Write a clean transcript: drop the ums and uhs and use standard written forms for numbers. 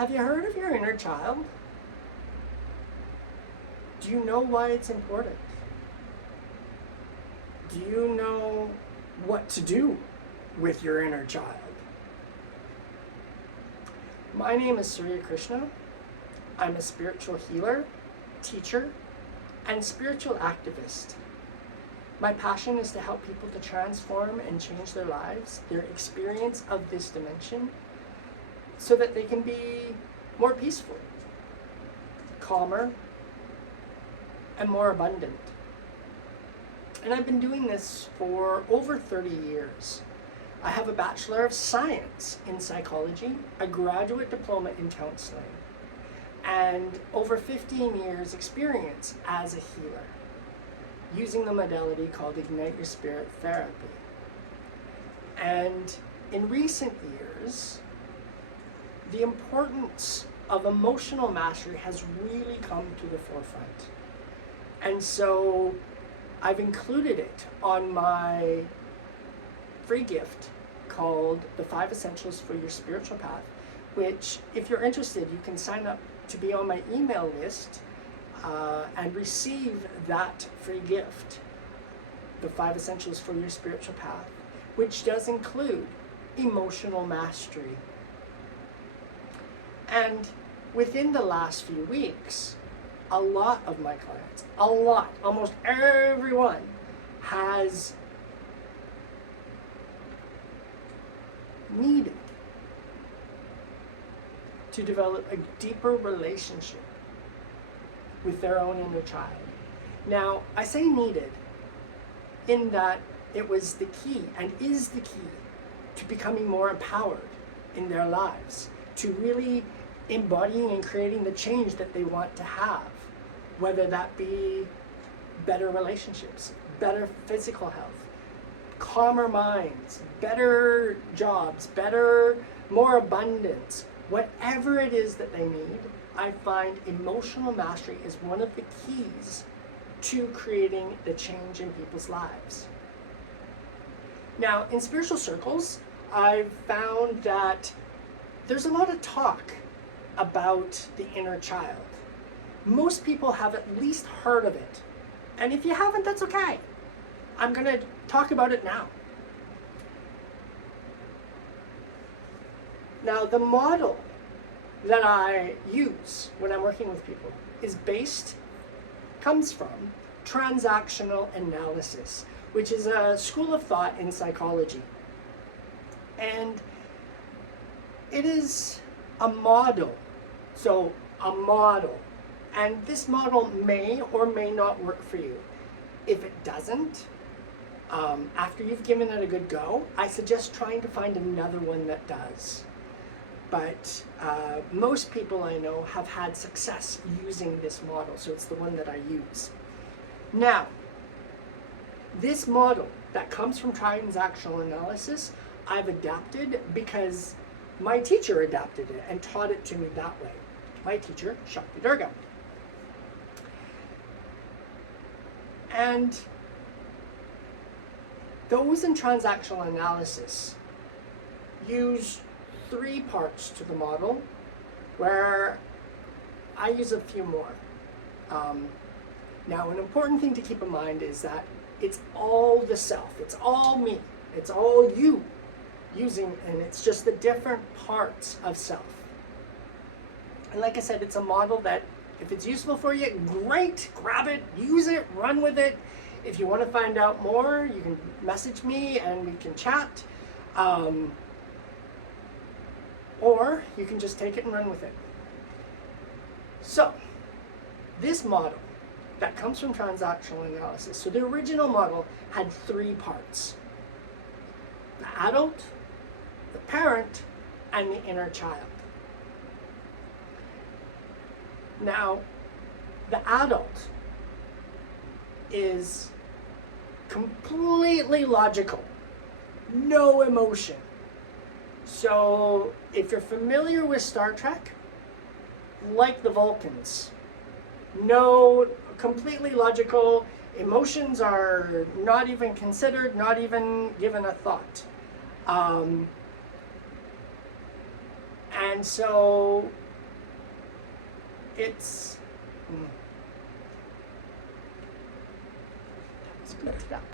Have you heard of your inner child? Do you know why it's important? Do you know what to do with your inner child? My name is Surya Krishna. I'm a spiritual healer, teacher, and spiritual activist. My passion is to help people to transform and change their lives, their experience of this dimension, so that they can be more peaceful, calmer, and more abundant. And I've been doing this for over 30 years. I have a Bachelor of Science in Psychology, a graduate diploma in counseling, and over 15 years experience as a healer, using the modality called Ignite Your Spirit Therapy. And in recent years, the importance of emotional mastery has really come to the forefront. And so I've included it on my free gift called The 5 Essentials for Your Spiritual Path, which, if you're interested, you can sign up to be on my email list and receive that free gift, The 5 Essentials for Your Spiritual Path, which does include emotional mastery. And within the last few weeks, a lot of my clients, almost everyone, has needed to develop a deeper relationship with their own inner child. Now, I say needed in that it was the key and is the key to becoming more empowered in their lives, to really embodying and creating the change that they want to have, whether that be better relationships, better physical health, calmer minds, better jobs, more abundance, whatever it is that they need. I find emotional mastery is one of the keys to creating the change in people's lives. Now, in spiritual circles, I've found that there's a lot of talk about the inner child. Most people have at least heard of it. And if you haven't, that's okay. I'm going to talk about it now. Now, the model that I use when I'm working with people comes from Transactional Analysis, which is a school of thought in psychology. And it is a model. So, a model. And this model may or may not work for you. If it doesn't, after you've given it a good go, I suggest trying to find another one that does. But most people I know have had success using this model, so it's the one that I use. Now, this model that comes from Transactional Analysis, I've adapted because my teacher adapted it and taught it to me that way. My teacher, Shakti Durga. And those in Transactional Analysis use 3 parts to the model, where I use a few more. Now, an important thing to keep in mind is that it's all the self, it's all me, it's all you using, and it's just the different parts of self. And like I said, it's a model that, if it's useful for you, great, grab it, use it, run with it. If you want to find out more, you can message me and we can chat. Or you can just take it and run with it. So, this model that comes from Transactional Analysis, so the original model had 3 parts: the adult, the parent, and the inner child. Now, the adult is completely logical, no emotion. So, if you're familiar with Star Trek, like the Vulcans, no, completely logical, emotions are not even considered, not even given a thought. And so it's that was good. Yeah.